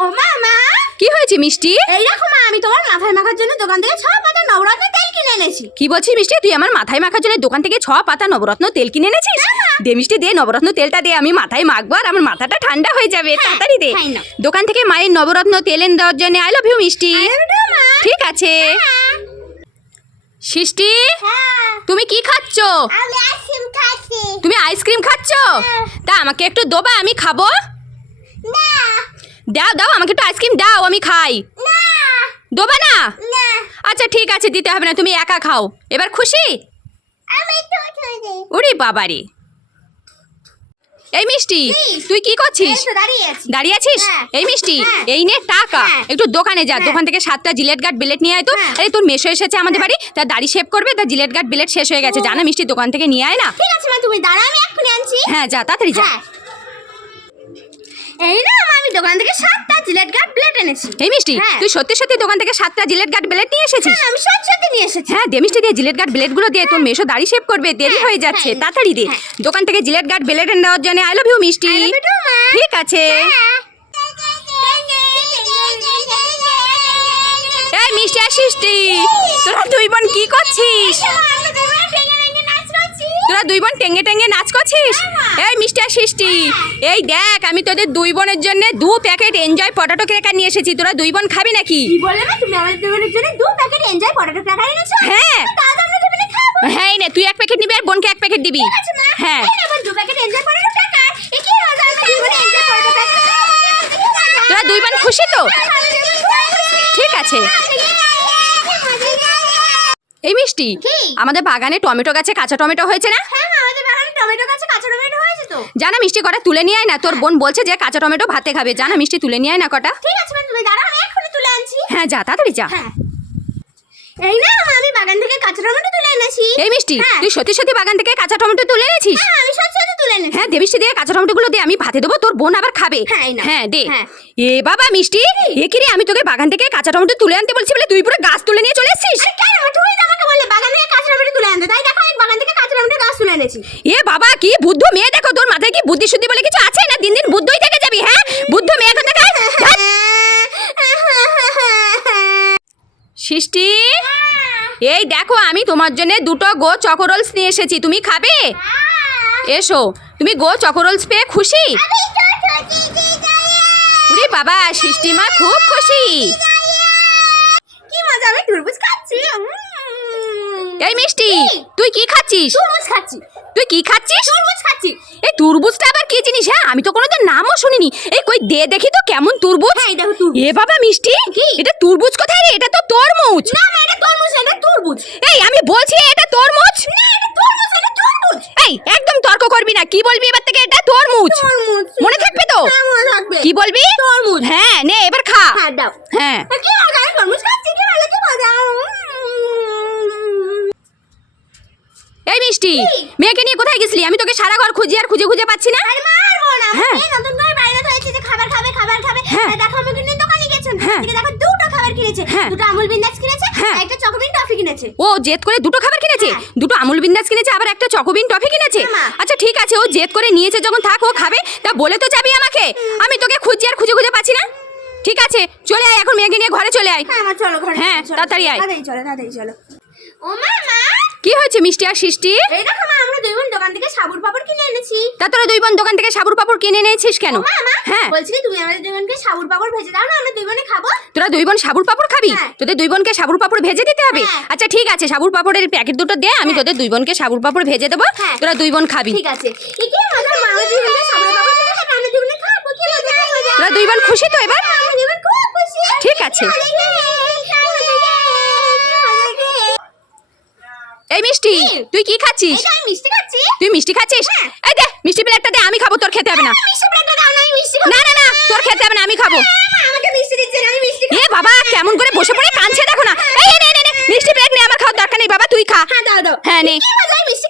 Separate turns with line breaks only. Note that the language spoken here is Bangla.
ও মা
কি হয়েছে মিষ্টি?
এই দেখো মা আমি তোমার মাথায় মাখার জন্য দোকান থেকে ছ পাতা নবরত্ন তেল কিনে এনেছি।
কি বলছিস মিষ্টি? তুই আমার মাথায় মাখার জন্য দোকান থেকে ছ পাতা নবরত্ন তেল কিনে এনেছিস? দে মিষ্টি দে নবরত্ন তেলটা দে আমি মাথায় মাখবো আর আমার মাথাটা ঠান্ডা হয়ে যাবে
হ্যাঁ,
তাড়াতাড়ি দে। দোকান থেকে মায়ের নবরত্ন তেল এনে দেওয়ার জন্য আই লাভ ইউ মিষ্টি। ঠিক আছে। সৃষ্টি
হ্যাঁ।
তুমি কি খাচ্ছ? তুমি আইসক্রিম খাচ্ছ?
হ্যাঁ।
তা আমাকে একটু দোবা আমি খাব।
না।
দাও দাও আমাকে একটু আইসক্রিম দাও আমি খাই।
না।
দোবা না?
না।
আচ্ছা ঠিক আছে দিতে হবে না তুমি একা খাও। এবার খুশি?
তো
ওরে বাবারে। এই মিষ্টি তুই কি করছিস?
দাঁড়িয়ে
আছিস?
হ্যাঁ।
এই মিষ্টি
হ্যাঁ।
এই নে টাকা।
হ্যাঁ।
একটু দোকানে যা। দোকান থেকে সাতটা জিলেট গার্ড বিলেট নিয়ে আয় তো। আরে তোর মেশো এসেছে আমাদের বাড়ি তার দাড়ি শেভ করবে তার জিলেট গার্ড বিলেট শেষ হয়ে গেছে। জানা মিষ্টি দোকান থেকে নিয়ে আয় না।
ঠিক আছে মা তুমি দাঁড়া আমি এক্ষুনি আনছি।
হ্যাঁ যা তাড়াতাড়ি যা।
এই না আমি দোকান থেকে সাতটা জিলেট গার্ড প্লেট এনেছি।
এই মিষ্টি
হ্যাঁ।
তুই সত্যি সত্যি দোকান থেকে সাতটা জিলেট গার্ড বিলেট নিয়ে এসেছিস?
হ্যাঁ, আমি সত্যি সত্যি নিয়ে এসেছি।
হ্যাঁ দে মিষ্টি দিয়ে জিলেট গার্ড ব্লেডগুলো দিয়ে তোর মেশো দাড়ি শেভ করবে দেরি
হ্যাঁ,
হয়ে যাচ্ছে
হ্যাঁ,
তাড়াতাড়ি দে।
হ্যাঁ।
দোকান থেকে জিলেট গার্ড ব্লেড এনে দেওয়ার জন্য আই লাভ ইউ মিষ্টি।
I love you too, মা।
ঠিক আছে।
হ্যাঁ।
এই মিষ্টি আর সৃষ্টি তোরা দুই বোন কি করছিস? তোরা দুই বোন টেঙ্গে টেঙ্গে নাচ করছিস? এই মিষ্টি আর সৃষ্টি এই দেখ আমি তোদের দুই বোনের জন্য দু প্যাকেট এনজয় পটাটো ক্রেকার নিয়ে এসেছি। তোরা দুই বোন খাবি নাকি?
তুমি আমাদের দুজনের জন্য দু প্যাকেট এনজয় পটেটো ক্র্যাকার এনেছো?
হ্যাঁ।
আমরা
হ্যাঁ এই নে তুই এক প্যাকেট নিবি আর বোনকে এক প্যাকেট দিবি। হ্যাঁ।
এই দু প্যাকেট এনজয় পটেটো ক্র্যাকার। আমরা ক্র্যাকার।
তোরা দুই বোন খুশি তো? ঠিক আছে। এই মিষ্টি? আমাদের বাগানে টমেটো গাছে কাঁচা টমেটো হয়েছে না?
হ্যাঁ মা আমাদের বাগানে টমেটো গাছে কাঁচা টমেটো হয়েছে তো।
জানা মিষ্টি কটা? তুলে নিয়ে আয় না তোর বোন বলছে যে কাঁচা টমেটো ভাতে খাবে। জানা মিষ্টি তুলে নিয়ে আয় না কটা?
ঠিক আছে তুমি দাঁড়াও আমি এক্ষুনি তুলে আনছি।
হ্যাঁ যা তাড়াতাড়ি যা।
হ্যাঁ। এই না আমি বাগান থেকে কাঁচা টমেটো তুলে এনেছি।
এই মিষ্টি
হ্যাঁ।
তুই সত্যি সত্যি বাগান থেকে কাঁচা টমেটো তুলে এনেছিস?
হ্যাঁ আমি সত্যি সত্যি তুলে এনেছি।
হ্যাঁ দে দিয়ে কাঁচা টমেটো গুলো দিয়ে আমি ভাতে দেবো তোর বোন আবার খাবে।
হ্যাঁ,
হ্যাঁ দে।
হ্যাঁ।
এ বাবা মিষ্টি এ কি রে আমি তোকে বাগান থেকে কাঁচা টমেটো তুলে আনতে বলছি বলে তুই পুরো গাছ তুলে নিয়ে চলে এসেছিস?
তুমি তো আমাকে বললে বাগান থেকে কাঁচা টমেটো তুলে আনতে। তাই দেখো আমি বাগান থেকে কাঁচা টমেটো গাছ তুলে এনেছি।
এ বাবা কি বুদ্ধ মেয়ে দেখো তোর মাথায় কি বুদ্ধি শুদ্ধি বলে কিছু আছে না? দিন দিন বুদ্ধই থেকে যাবি হ্যাঁ? বুদ্ধ মেয়ে কথা সৃষ্টি! এই দেখো আমি তোমার জন্য দুটো গো চকোরোলস নিয়ে এসেছি। তুমি খাবে? এসো তুমি গো চকোরোলস পেয়ে খুশি? উরে বাবা সৃষ্টি মা খুব খুশি।
কি মজা আমি তরমুজ খাচ্ছি।
এই মিষ্টি তুই কি খাচ্ছিস?
তরমুজ খাচ্ছি
তুই কি খাচ্ছিস
তরমুজ খাচ্ছি
এই তুরবুজটা আবার কি জিনিস হ্যাঁ? আমি তো কোনোদিন নামও শুনিনি। এই কই দে দেখি তো কেমন তুরবুজ
হ্যাঁ, দেখো তরমুজ।
এ বাবা মিষ্টি
কি?
এটা তুরবুজ কোথায় রে? এটা তো তরমুজ।
না মা এটা তরমুজ না, এটা তরমুজ।
এই আমি বলছি এটা তরমুজ।
না এটা তরমুজ এটা তরমুজ।
এই একদম তর্ক করবি না। কি বলবি এবার থেকে? এটা তরমুজ।
তরমুজ।
মনে থাকবে তো?
হ্যাঁ, মনে থাকবে।
কি বলবি?
তরমুজ।
হ্যাঁ নে এবার খা।
হ্যাঁ দাও।
হ্যাঁ।
কি মজা তরমুজ খাচ্ছি? কি মজা কি মজা
এই মিষ্টি? মেয়েকে নিয়ে কোথায় গেছিলি? আমি তোকে সারা ঘর খুঁজি আর খুঁজে খুঁজে পাচ্ছি না।
আরে মারবো না
হ্যাঁ।
এই নতুন করে বাইরে তো এসেছে যে খাবার খাবে খাবার খাবে।
হ্যাঁ।
দেখো আমি কিন্তু দোকানে গেছেন
হ্যাঁ।
দেখো দুটো খাবার কিনেছে।
হ্যাঁ।
দুটো আমুল বিন্দাস কিনেছে একটা চকোবিন টফি কিনেছে।
ও জেদ করে দুটো খাবার কিনেছে। দুটো আমুল বিন্দাস কিনেছে আবার একটা চকোবিন টফি কিনেছে? আচ্ছা ঠিক আছে ও জেদ করে নিয়েছে যখন থাক ও খাবে তা বলে তো যাবি আমাকে। আমি তোকে খুঁজছি আর খুঁজে খুঁজে পাচ্ছি না। ঠিক আছে চলে আয় এখন মেয়েকে নিয়ে ঘরে চলে আয়।
হ্যাঁ চলো ঘরে
হ্যাঁ, তাড়াতাড়ি আয়।
তাড়াতাড়ি চলো তাড়াতাড়ি চলো। ও মা মা।
কি হয়েছে মিষ্টি আর সৃষ্টি?
এই দেখো মা আমরা দুই বোন দোকান থেকে সাবুর পাপড় কিনে এনেছি।
তা তোরা দুই বোন দোকান থেকে সাবুর পাপড় কিনে নিয়েছিস কেন? হ্যাঁ।
বলছি কি তুমি আমাদের দুই বোনকে সাবুর পাপড় ভেজে দাও না আমরা দুই বোনে খাব।
তোরা দুই বোন সাবুর পাপড় খাবি?
হ্যাঁ।
তোদের দুই বোনকে সাবুর পাপড় ভেজে দিতে হবে?
হ্যাঁ।
আচ্ছা ঠিক আছে সাবুর পাপড়ের প্যাকেট দুটো দে আমি তোদের দুই বোনকে সাবুর পাপড় ভেজে দেবো।
হ্যাঁ।
তোরা দুই বোন খাবি।
ঠিক আছে। এই কি মজা মা আমাদের দুই বোনকে সাবুর পাপড় ভেজে আমরা দুই বোনে খাব কি মজা মজা।
তোরা দুই বোন খুশি তো এবার?
আমরা দুই বোন খুব খুশি।
ঠিক আছে।
কি মজা কি মজা কি মজা কি
এই মিষ্টি
কি?
তুই কি খাচ্ছিস?
এই আমি মিষ্টি খাচ্ছি।
তুই মিষ্টি খাচ্ছিস?
হ্যাঁ।
এই দে মিষ্টি প্লেটটা দে আমি খাব তোর খেতে হবে না।
মিষ্টি প্লেটটা দাও না আমি মিষ্টি খাব।
না না না তোর খেতে হবে না আমি খাব।
আমাকে মিষ্টি দিচ্ছেন আমি মিষ্টি
এ বাবা কেমন করে বসে পড়ে কাঁদছে দেখো না। এই নে নে নে মিষ্টি প্লেট নে আমার খাওয়ার দরকার নেই বাবা তুই খা।
হ্যাঁ দাও দাও।
হ্যাঁ নে।
কি মজা মিষ্টি